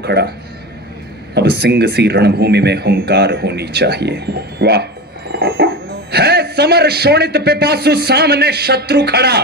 खड़ा। अब सिंह सी रणभूमि में हुंकार होनी चाहिए। वाह है समर शोणित पिपासु सामने शत्रु खड़ा।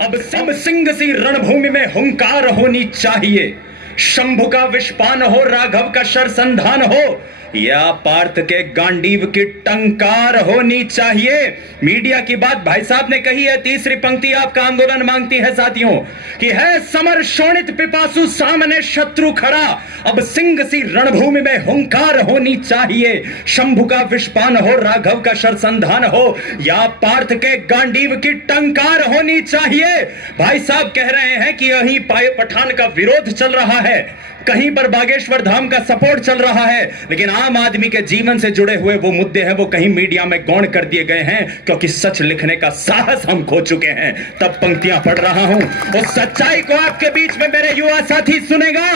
अब सिंह सी रणभूमि में हुंकार होनी चाहिए। शंभु का विषपान हो, राघव का शरसंधान हो, या पार्थ के गांडीव की टंकार होनी चाहिए। मीडिया की बात भाई साहब ने कही है। तीसरी पंक्ति आपका आंदोलन मांगती है साथियों कि है समर शोणित पिपासु सामने शत्रु खड़ा। अब सिंह सी रणभूमि में हुंकार होनी चाहिए। शंभु का विषपान हो, राघव का शरसंधान हो, या पार्थ के गांडीव की टंकार होनी चाहिए। भाई साहब कह रहे हैं कि यही पठान का विरोध चल रहा है, कहीं पर बागेश्वर धाम का सपोर्ट चल रहा है, लेकिन आम आदमी के जीवन से जुड़े हुए वो मुद्दे हैं वो कहीं मीडिया में गौण कर दिए गए हैं, क्योंकि सच लिखने का साहस हम खो चुके हैं। तब पंक्तियां पढ़ रहा हूं, उस सच्चाई को आपके बीच में मेरे युवा साथी सुनेगा।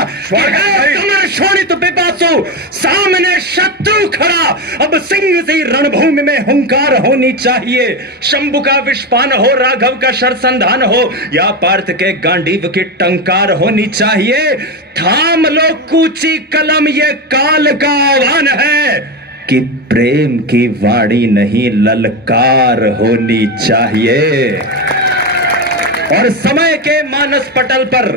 शोणित पिपासु सामने शत्रु खड़ा। अब सिंह सी रणभूमि में हुंकार होनी चाहिए। शंभु का विषपान हो, राघव का शरसंधान हो, या पार्थ के गांडीव की टंकार होनी चाहिए। थाम लो कूची कलम, ये काल का आह्वान है कि प्रेम की वाणी नहीं ललकार होनी चाहिए। और समय के मानस पटल पर,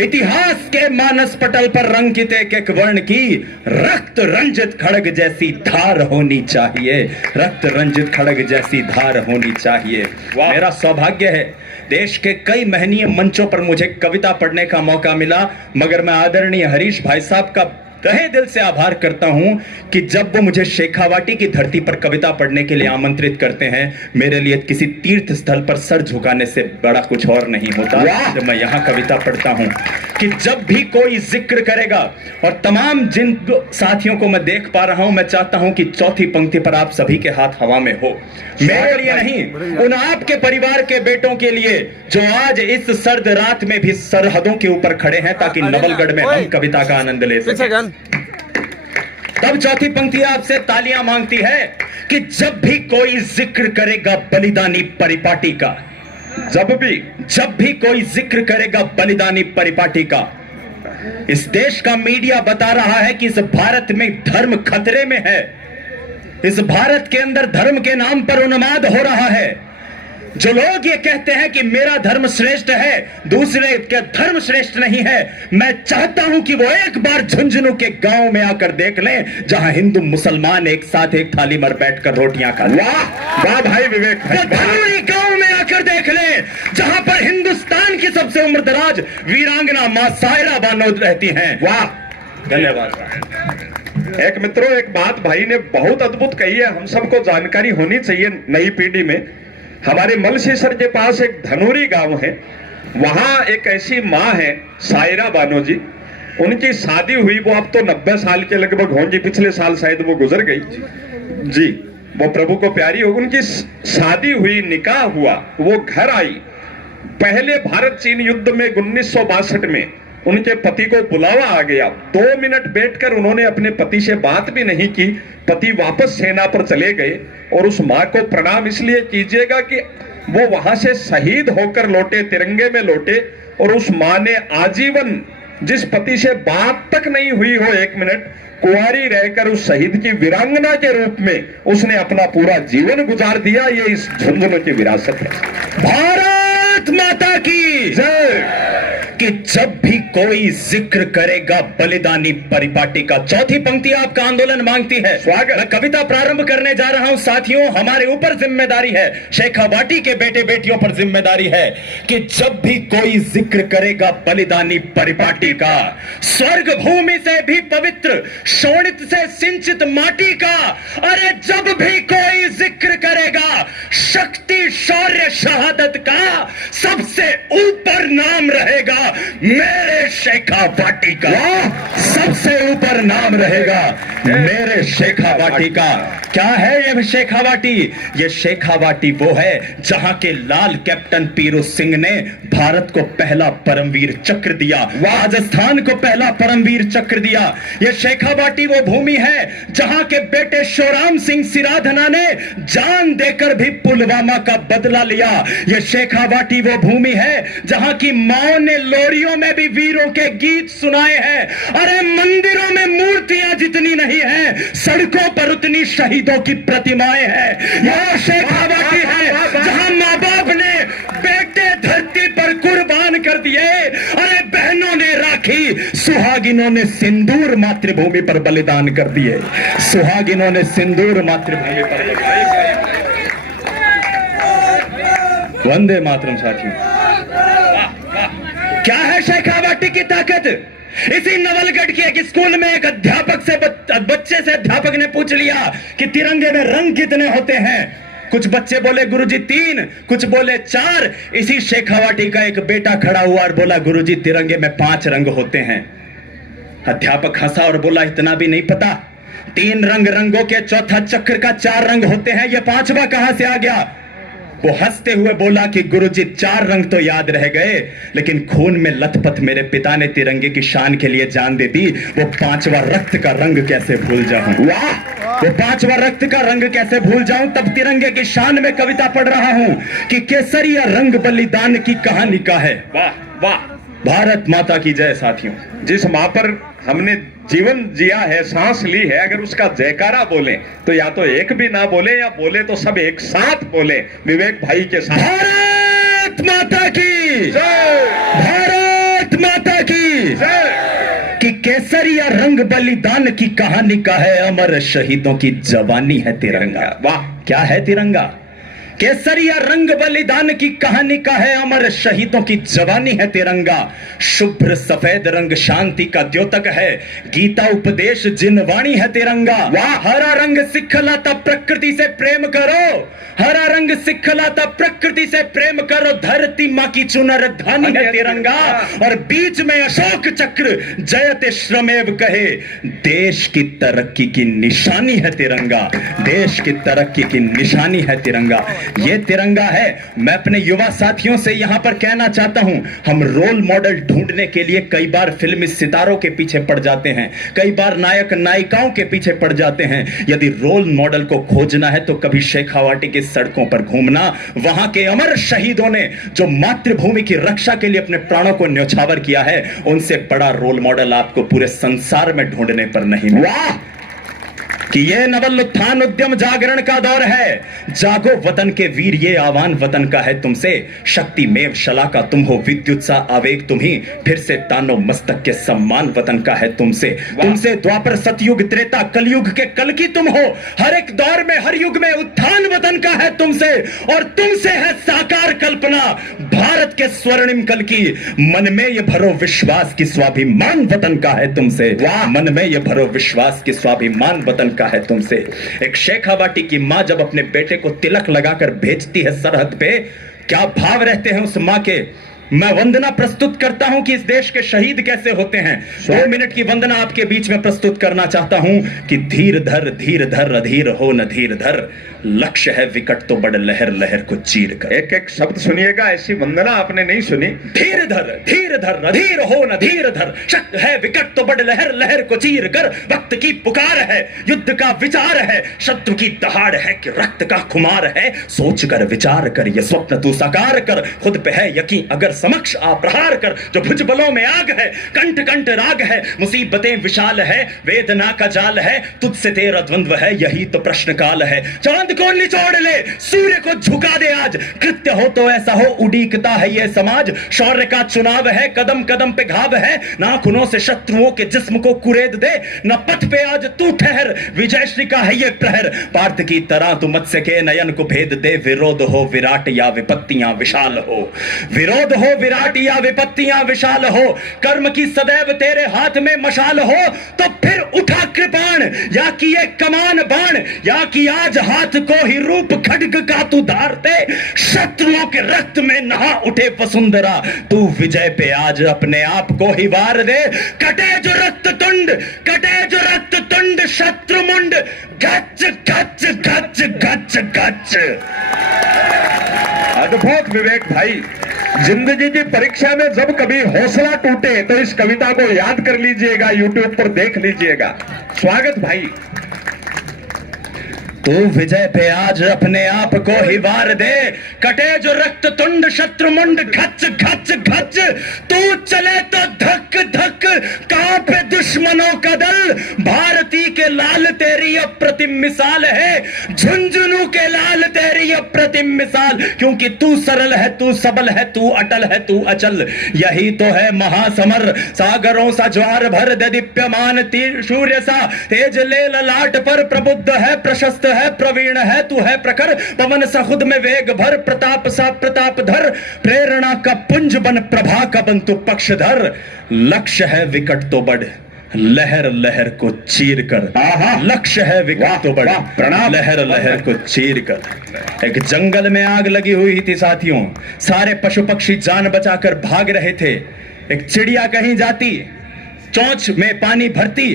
इतिहास के मानस पटल पर रंकित एक एक वर्ण की रक्त रंजित खड़ग जैसी धार होनी चाहिए। रक्त रंजित खड़ग जैसी धार होनी चाहिए। मेरा सौभाग्य है देश के कई महनीय मंचों पर मुझे कविता पढ़ने का मौका मिला, मगर मैं आदरणीय हरीश भाई साहब का तहे दिल से आभार करता हूं कि जब वो मुझे शेखावाटी की धरती पर कविता पढ़ने के लिए आमंत्रित करते हैं, मेरे लिए किसी तीर्थ स्थल पर सर झुकाने से बड़ा कुछ और नहीं होता जब मैं यहां कविता पढ़ता हूं कि जब भी कोई जिक्र करेगा, और तमाम जिन साथियों को मैं देख पा रहा हूं, मैं चाहता हूं कि चौथी पंक्ति पर आप सभी के हाथ हवा में हो। मेरे लिए नहीं, उन आपके परिवार के बेटों के लिए जो आज इस सर्द रात में भी सरहदों के ऊपर खड़े हैं, ताकि नवलगढ़ में हम कविता का आनंद ले सकें। तब चौथी पंक्ति आपसे तालियां मांगती है कि जब भी कोई जिक्र करेगा बलिदानी परिपाटी का, जब भी कोई जिक्र करेगा बलिदानी परिपाटी का। इस देश का मीडिया बता रहा है कि इस भारत में धर्म खतरे में है। इस भारत के अंदर धर्म के नाम पर उन्माद हो रहा है। जो लोग ये कहते हैं कि मेरा धर्म श्रेष्ठ है, दूसरे का धर्म श्रेष्ठ नहीं है, मैं चाहता हूं कि वो एक बार झुंझुनू के गांव में आकर देख लें, जहां हिंदू मुसलमान एक साथ एक थाली पर बैठकर रोटियां खा। वाह वाह भाई विवेक, गांव में आकर देख लें जहां पर हिंदुस्तान की सबसे उम्रदराज वीरांगना मां सायरा बानो रहती हैं। वाह, धन्यवाद। एक मित्रों, एक बात भाई ने बहुत अद्भुत कही है, हम सबको जानकारी होनी चाहिए नई पीढ़ी में। हमारे मलसीसर के पास एक धनोरी गांव है, वहां एक ऐसी माँ है सायरा बानो जी। उनकी शादी हुई, वो अब तो 90 साल के लगभग होंगी, पिछले साल शायद वो गुजर गई जी, वो प्रभु को प्यारी हो। उनकी शादी हुई, निकाह हुआ, वो घर आई। पहले भारत चीन युद्ध में 1962 में उनके पति को बुलावा आ गया। 2 मिनट बैठकर उन्होंने अपने पति से बात भी नहीं की, पति वापस सेना पर चले गए। और उस माँ को प्रणाम इसलिए कीजिएगा कि वो वहां से शहीद होकर लौटे, तिरंगे में लौटे, और उस माँ ने आजीवन जिस पति से बात तक नहीं हुई हो 1 मिनट, कुंवारी रहकर उस शहीद की वीरांगना के रूप में उसने अपना पूरा जीवन गुजार दिया। ये इस झुंझुनू की विरासत है। भारत माता की जय। कि जब भी कोई जिक्र करेगा बलिदानी परिपाटी का। चौथी पंक्ति आपका आंदोलन मांगती है। स्वागत। मैं कविता प्रारंभ करने जा रहा हूं साथियों, हमारे ऊपर जिम्मेदारी है, शेखावाटी के बेटे बेटियों पर जिम्मेदारी है कि जब भी कोई जिक्र करेगा बलिदानी परिपाटी का, स्वर्ग भूमि से भी पवित्र शोणित से सिंचित माटी का, अरे जब भी कोई जिक्र करेगा शक्ति शौर्य शहादत का, सबसे ऊपर नाम रहेगा मेरे शेखावाटी का। सबसे ऊपर नाम रहेगा मेरे शेखावाटी का। क्या है ये शेखावाटी? ये शेखावाटी वो है जहां के लाल कैप्टन पीरू सिंह ने भारत को पहला परमवीर चक्र दिया, राजस्थान को पहला परमवीर चक्र दिया। ये शेखावाटी वो भूमि है जहां के बेटे शिवराम सिंह सिराधना ने जान देकर भी पुलवामा का बदला लिया। ये शेखावाटी वो भूमि है जहां की माओ ने लोरियों में भी वीरों के गीत सुनाए हैं। अरे नहीं है, सड़कों पर उतनी शहीदों की प्रतिमाएं हैं। यह शेखावाटी है जहां माँ बाप ने बेटे धरती पर कुर्बान कर दिए। अरे बहनों ने राखी, सुहागिनों ने सिंदूर मातृभूमि पर बलिदान कर दिए। सुहागिनों ने सिंदूर मातृभूमि पर। वंदे मातरम साथियों। क्या है शेखावाटी की ताकत? इसी नवलगढ़ के एक स्कूल में एक अध्यापक से बच्चे से अध्यापक ने पूछ लिया कि तिरंगे में रंग कितने होते हैं। कुछ बच्चे बोले गुरुजी 3, कुछ बोले 4। इसी शेखावाटी का एक बेटा खड़ा हुआ और बोला गुरुजी तिरंगे में 5 रंग होते हैं। अध्यापक हंसा और बोला इतना भी नहीं पता? 3 रंगों के चौथा चक्र का 4 रंग होते हैं, यह 5वां कहां से आ गया? वो हंसते हुए बोला कि गुरुजी 4 रंग तो याद रह गए, लेकिन खून में लथपथ मेरे पिता ने तिरंगे की शान के लिए जान दे दी। वो 5वां रक्त का रंग कैसे भूल जाऊं? वाह, वो 5वां रक्त का रंग कैसे भूल जाऊं? तब तिरंगे की शान में कविता पढ़ रहा हूं कि केसरिया रंग बलिदान की कहानी का है। वाह वाह, भारत माता की जय। साथियों, जिस मां पर हमने जीवन जिया है, सांस ली है, अगर उसका जयकारा बोले तो या तो एक भी ना बोले, या बोले तो सब एक साथ बोले विवेक भाई के साथ। भारत माता की जय, भारत माता की जय। कि केसरिया रंग बलिदान की कहानी का है, अमर शहीदों की जवानी है तिरंगा। वाह, क्या है तिरंगा? केसरिया रंग बलिदान की कहानी का है, अमर शहीदों की जवानी है तिरंगा। शुभ्र सफेद रंग शांति का द्योतक है, गीता उपदेश जिनवाणी है तिरंगा। वाह, हरा रंग सिखलाता प्रकृति से प्रेम करो, हरा रंग सिखलाता प्रकृति से प्रेम करो, धरती माँ की चुनर धानी है तिरंगा। और बीच में अशोक चक्र जयते श्रमेव कहे, देश की तरक्की की निशानी है तिरंगा, देश की तरक्की की निशानी है तिरंगा। ये तिरंगा है। मैं अपने युवा साथियों से यहां पर कहना चाहता हूं, हम रोल मॉडल ढूंढने के लिए कई बार फिल्मी सितारों के पीछे पड़ जाते हैं, कई बार नायक नायिकाओं के पीछे पड़ जाते हैं। यदि रोल मॉडल को खोजना है तो कभी शेखावाटी की सड़कों पर घूमना, वहां के अमर शहीदों ने जो मातृभूमि की रक्षा के लिए अपने प्राणों को न्यौछावर किया है, उनसे बड़ा रोल मॉडल आपको पूरे संसार में ढूंढने पर नहीं मिला। वाह, कि ये नवल उत्थान उद्यम जागरण का दौर है। जागो वतन के वीर, ये आह्वान वतन का है तुमसे। शक्ति मेव शलाका तुम हो, विद्युत सा आवेग तुम ही, फिर से तानो मस्तक के सम्मान वतन का है तुमसे। तुमसे द्वापर सतयुग त्रेता कलयुग के कल की तुम हो, हर एक दौर में हर युग में उत्थान वतन का है तुमसे। और तुमसे है साकार कल्पना भारत के स्वर्णिम कल की, मन में ये भरो विश्वास की स्वाभिमान वतन का है तुमसे। मन में ये भरो विश्वास की स्वाभिमान वतन का है तुमसे। एक शेखावाटी की मां जब अपने बेटे को तिलक लगाकर भेजती है सरहद पे, क्या भाव रहते हैं उस मां के। मैं वंदना प्रस्तुत करता हूं कि इस देश के शहीद कैसे होते हैं। 2 मिनट की वंदना आपके बीच में प्रस्तुत करना चाहता हूं कि धीर धर अधीर हो न धीर धर, लक्ष्य है विकट तो बड़ लहर लहर को चीर कर। एक एक शब्द सुनिएगा, ऐसी वंदना आपने नहीं सुनी। धीर धर अधीर हो न धीर धर, शक्ति है विकट तो बड़ लहर लहर को चीर कर। वक्त की पुकार है, युद्ध का विचार है, शत्रु की दहाड़ है कि रक्त का खुमार है। सोच कर विचार कर ये स्वप्न तू साकार कर, खुद पे है यकीन अगर समक्ष आ प्रहार कर। जो भुजबलों में आग है, कंठ कंठ राग है, मुसीबतें विशाल है, वेदना का जाल है, तुझसे तेरा द्वंद्व है, यही तो प्रश्न काल है। चांद को निचोड़ ले, सूर्य को झुका दे आज, कृत्य हो तो ऐसा हो, उड़ीकता है ये समाज। शौर्य का चुनाव है, कदम कदम पे घाव है, नाखूनों से शत्रुओं के जिस्म को कुरेद दे। न पथ पे आज तू ठहर, विजय श्री का है ये प्रहर। पार्थ की तरह तू मत्स्य के नयन को भेद दे। विरोध हो विराट या विपत्तियां विशाल हो, विरोध हो विराट या विपत्तियां विशाल हो, कर्म की सदैव तेरे हाथ में मशाल हो। तो फिर उठा कृपाण, या कि ये कमान बाण, या कि आज हाथ को ही रूप खड्ग का तू धारते। शत्रुओं के रक्त में नहा उठे वसुंधरा, तू विजय पे आज अपने आप को ही वार दे। कटे जो रक्त तुंड, कटे जो रक्त तुंड शत्रु मुंड, गच गच गच गच गच। अद्भुत विवेक भाई। जिंदगी की परीक्षा में जब कभी हौसला टूटे तो इस कविता को याद कर लीजिएगा, यूट्यूब पर देख लीजिएगा। स्वागत भाई। तू विजय पे आज अपने आप को ही वार दे, कटे जो रक्त तुंड शत्रुमुंड घच घच घच, तू चले तो धक धक कांपे दुश्मनों का दल। भारती के लाल तेरी अप्रतिम मिसाल है, झुंझुनू के लाल तेरी अप्रतिम मिसाल, क्योंकि तू सरल है, तू सबल है, तू अटल है, तू अचल। यही तो है महासमर, सागरों सा ज्वार भर दे दीप्यमान तीर सूर्य सा, तेज ले ललाट पर प्रबुद्ध है, प्रशस्त है, प्रवीण है, तू है प्रखर, पवन सा खुद में वेग भर, प्रताप सा प्रताप धर, प्रेरणा का पुंज बन, प्रभा का बन तू पक्षधर। लक्ष्य है विकट तो बढ़, लहर लहर को चीर कर। लक्ष्य है विकट तो बढ़, प्रणाम, लहर लहर को चीर कर। एक जंगल में आग लगी हुई थी साथियों, सारे पशु पक्षी जान बचाकर भाग रहे थे। एक चिड़िया कहीं जाती, चोंच में पानी भरती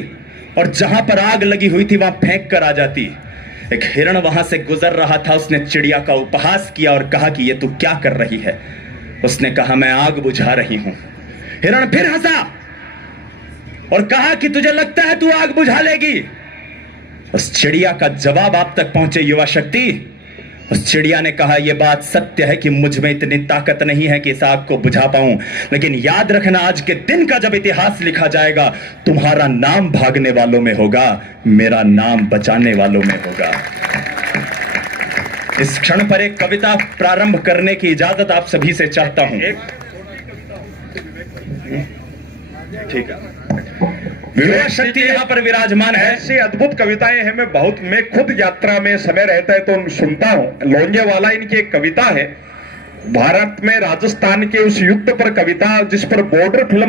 और जहां पर आग लगी हुई थी वहां फेंक कर आ जाती। एक हिरण वहां से गुजर रहा था, उसने चिड़िया का उपहास किया और कहा कि ये तू क्या कर रही है। उसने कहा मैं आग बुझा रही हूं। हिरण फिर हंसा और कहा कि तुझे लगता है तू आग बुझा लेगी। उस चिड़िया का जवाब आप तक पहुंचे युवा शक्ति। उस चिड़िया ने कहा यह बात सत्य है कि मुझ में इतनी ताकत नहीं है कि इस आग को बुझा पाऊं, लेकिन याद रखना आज के दिन का जब इतिहास लिखा जाएगा, तुम्हारा नाम भागने वालों में होगा, मेरा नाम बचाने वालों में होगा। इस क्षण पर एक कविता प्रारंभ करने की इजाजत आप सभी से चाहता हूं। ठीक है, युवा शक्ति यहाँ पर विराजमान है। ऐसी अद्भुत कविताएं हैं, मैं खुद यात्रा में समय रहता है तो सुनता हूं। लोंगेवाला इनकी एक कविता है, भारत में राजस्थान के उस युद्ध पर कविता जिस पर बॉर्डर फिल्म